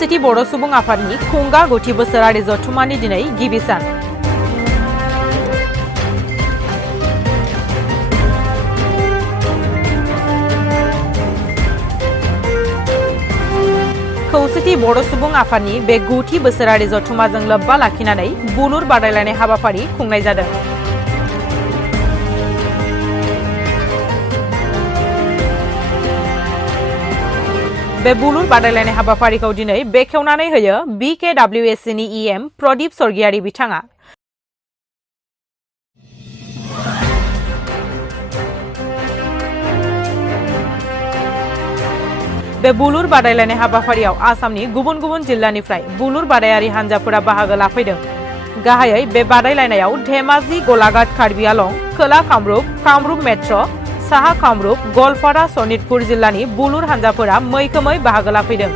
खौसेथि बर' सुबुं आफादनि खुंगा 9थि बोसोरारि जथुम्मानि दिनै गिबि सान। खौसेथि बर' सुबुं आफादनि बे 9थि बोसोरारि जथुम्माजों लोब्बा लाखिनानै बुलुर बादायलायनाय हाबाफारि खुंनाय जादों। बे बुलुर बादायलायनाय हाबाफारिखौ दिनै बेखेवनानै होयो BKWSC नि EM प्रदीप स्वर्गियारी बिथाङा। बे बुलुर बादायलायनाय हाबाफारियाव आसामनि गुबुन गुबुन जिल्लानिफ्राय बुलुर बादायारि हानजाफोरा बाहागो लाफैदों। गाहायै बे बादायलायनायाव धेमाजि, गलाघाट, कार्बि आलं, खोला कामरुप, कामरुप मेट्र, साहा कामरुप, गलपारा, सनितपुर जिल्लानि बुलुर हानजाफोरा मैखोमै बाहागो लाफैदों।